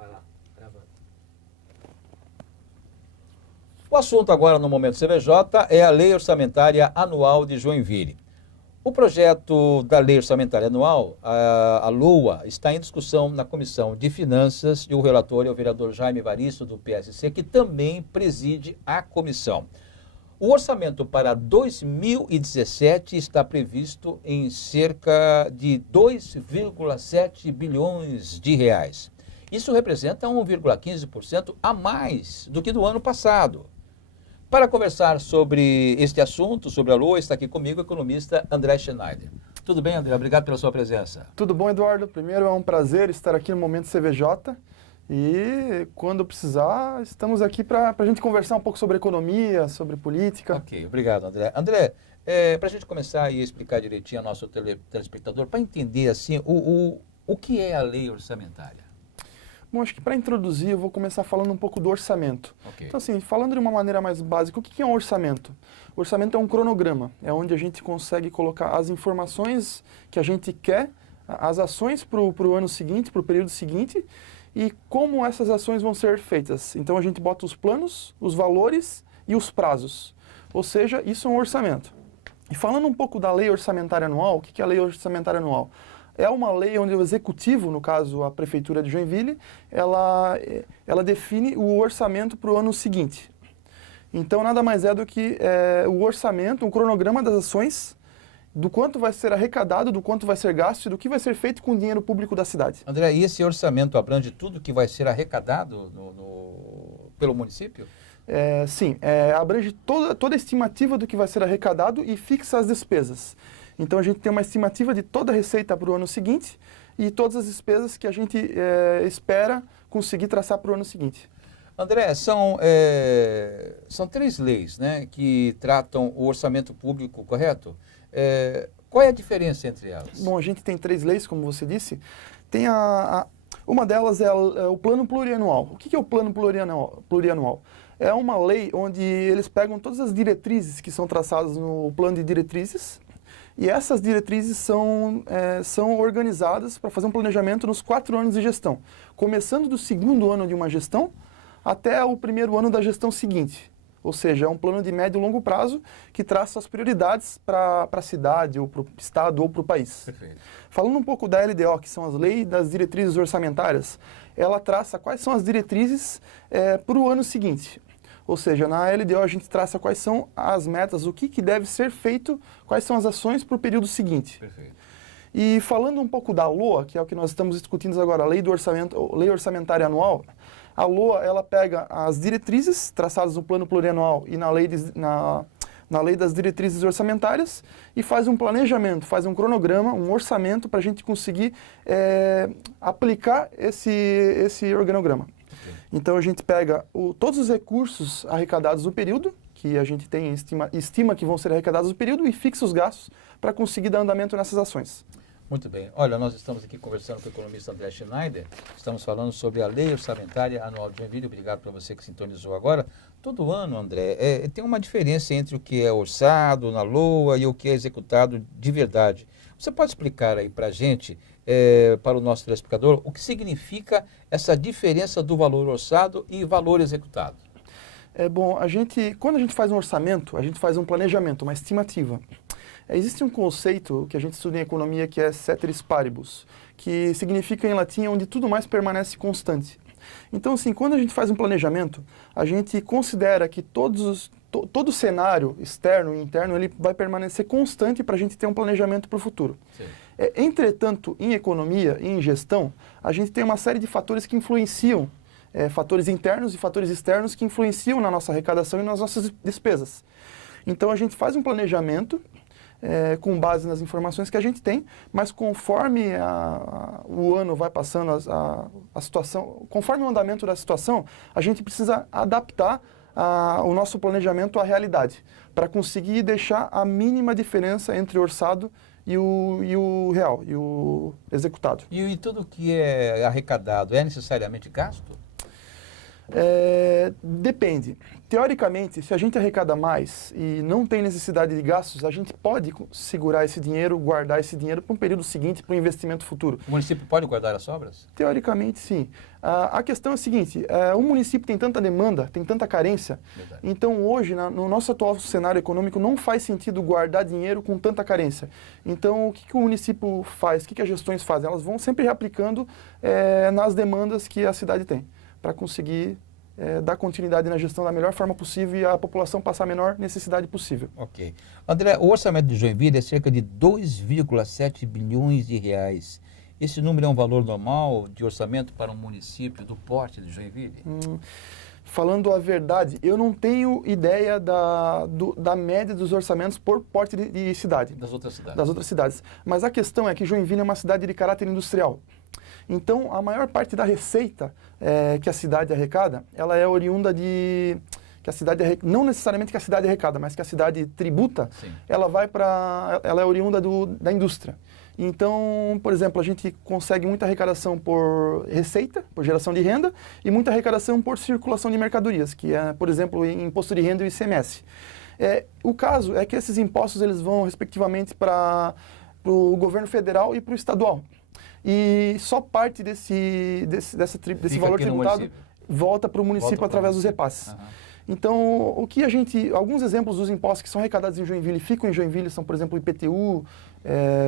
Vai lá, gravando. O assunto agora no Momento CVJ é a Lei Orçamentária Anual de Joinville. O projeto da Lei Orçamentária Anual, a LOA, está em discussão na Comissão de Finanças e o relator é o vereador Jaime Evaristo, do PSC, que também preside a comissão. O orçamento para 2017 está previsto em cerca de 2,7 bilhões de reais. Isso representa 1,15% a mais do que do ano passado. Para conversar sobre este assunto, sobre a LOA, está aqui comigo o economista André Schneider. Tudo bem, André? Obrigado pela sua presença. Tudo bom, Eduardo? Primeiro, é um prazer estar aqui no Momento CVJ e, quando precisar, estamos aqui para a gente conversar um pouco sobre economia, sobre política. Ok, obrigado, André. André, para a gente começar e explicar direitinho ao nosso telespectador, para entender assim o que é a lei orçamentária. Bom, acho que para introduzir eu vou começar falando um pouco do orçamento. Okay. Então assim, falando de uma maneira mais básica, o que é um orçamento? O orçamento é um cronograma, é onde a gente consegue colocar as informações que a gente quer, as ações para o ano seguinte, para o período seguinte, e como essas ações vão ser feitas. Então a gente bota os planos, os valores e os prazos. Ou seja, isso é um orçamento. E falando um pouco da Lei Orçamentária Anual, o que é a Lei Orçamentária Anual? É uma lei onde o executivo, no caso a Prefeitura de Joinville, ela define o orçamento para o ano seguinte. Então, nada mais é do que o orçamento, um cronograma das ações, do quanto vai ser arrecadado, do quanto vai ser gasto e do que vai ser feito com o dinheiro público da cidade. André, e esse orçamento abrange tudo que vai ser arrecadado pelo município? Sim, abrange toda a estimativa do que vai ser arrecadado e fixa as despesas. Então, a gente tem uma estimativa de toda a receita para o ano seguinte e todas as despesas que a gente espera conseguir traçar para o ano seguinte. André, são 3 leis, né, que tratam o orçamento público, correto? Qual é a diferença entre elas? Bom, a gente tem 3 leis, como você disse. Tem uma delas é o Plano Plurianual. O que é o Plano Plurianual? É uma lei onde eles pegam todas as diretrizes que são traçadas no Plano de Diretrizes. E essas diretrizes são organizadas para fazer um planejamento nos 4 anos de gestão, começando do segundo ano de uma gestão até o primeiro ano da gestão seguinte. Ou seja, é um plano de médio e longo prazo que traça as prioridades para a cidade, ou para o estado, ou para o país. Perfeito. Falando um pouco da LDO, que são as leis das diretrizes orçamentárias, ela traça quais são as diretrizes para o ano seguinte. Ou seja, na LDO a gente traça quais são as metas, o que deve ser feito, quais são as ações para o período seguinte. Perfeito. E falando um pouco da LOA, que é o que nós estamos discutindo agora, a Lei Orçamentária Anual, a LOA ela pega as diretrizes traçadas no Plano Plurianual e na lei das diretrizes orçamentárias e faz um planejamento, faz um cronograma, um orçamento para a gente conseguir aplicar esse organograma. Então a gente pega todos os recursos arrecadados no período, que a gente tem estima que vão ser arrecadados no período, e fixa os gastos para conseguir dar andamento nessas ações. Muito bem. Olha, nós estamos aqui conversando com o economista André Schneider, estamos falando sobre a Lei Orçamentária Anual de Joinville. Obrigado para você que sintonizou agora. Todo ano, André, tem uma diferença entre o que é orçado na LOA e o que é executado de verdade. Você pode explicar aí para a gente, para o nosso telespectador, o que significa essa diferença do valor orçado e valor executado? Bom, quando a gente faz um orçamento, a gente faz um planejamento, uma estimativa. Existe um conceito que a gente estuda em economia que é ceteris paribus, que significa em latim onde tudo mais permanece constante. Então, assim, quando a gente faz um planejamento, a gente considera que todo o cenário externo e interno ele vai permanecer constante para a gente ter um planejamento para o futuro. Entretanto, em economia e em gestão, a gente tem uma série de fatores que influenciam, fatores internos e fatores externos que influenciam na nossa arrecadação e nas nossas despesas. Então, a gente faz um planejamento com base nas informações que a gente tem, mas conforme o ano vai passando, a situação, conforme o andamento da situação, a gente precisa adaptar o nosso planejamento à realidade, para conseguir deixar a mínima diferença entre o orçado e o real, e o executado. E tudo que é arrecadado é necessariamente gasto? Depende. Teoricamente, se a gente arrecada mais e não tem necessidade de gastos, a gente pode segurar esse dinheiro, guardar esse dinheiro para um período seguinte, para um investimento futuro. O município pode guardar as sobras? Teoricamente, sim. A questão é a seguinte, o município tem tanta demanda, tem tanta carência, Verdade. então hoje, no nosso atual cenário econômico, não faz sentido guardar dinheiro com tanta carência. Então, o que o município faz, o que as gestões fazem? Elas vão sempre reaplicando nas demandas que a cidade tem, para conseguir dar continuidade na gestão da melhor forma possível e a população passar a menor necessidade possível. Ok. André, o orçamento de Joinville é cerca de 2,7 bilhões de reais. Esse número é um valor normal de orçamento para um município do porte de Joinville? Falando a verdade, eu não tenho ideia da média dos orçamentos por porte de cidade. Das outras cidades. Das outras cidades. Mas a questão é que Joinville é uma cidade de caráter industrial. Então, a maior parte da receita que a cidade arrecada, ela é oriunda de... não necessariamente que a cidade arrecada, mas que a cidade tributa, Sim. ela é oriunda da indústria. Então, por exemplo, a gente consegue muita arrecadação por receita, por geração de renda, e muita arrecadação por circulação de mercadorias, que é, por exemplo, imposto de renda e ICMS. O caso é que esses impostos eles vão, respectivamente, para o governo federal e para o estadual. E só parte desse valor tributado volta para o município através dos repasses. Uhum. Então, alguns exemplos dos impostos que são arrecadados em Joinville e ficam em Joinville são, por exemplo, o IPTU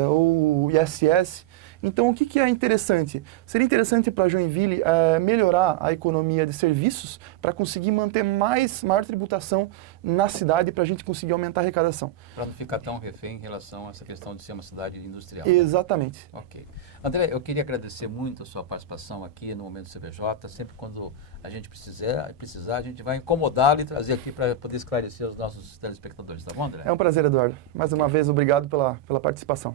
ou o ISS. Então, o que é interessante? Seria interessante para Joinville melhorar a economia de serviços para conseguir manter maior tributação na cidade para a gente conseguir aumentar a arrecadação. Para não ficar tão refém em relação a essa questão de ser uma cidade industrial. Exatamente. Né? Ok. André, eu queria agradecer muito a sua participação aqui no Momento CVJ. Sempre quando a gente precisar, a gente vai incomodá-lo e trazer aqui para poder esclarecer os nossos telespectadores. Tá bom, André? É um prazer, Eduardo. Mais uma vez, obrigado pela participação.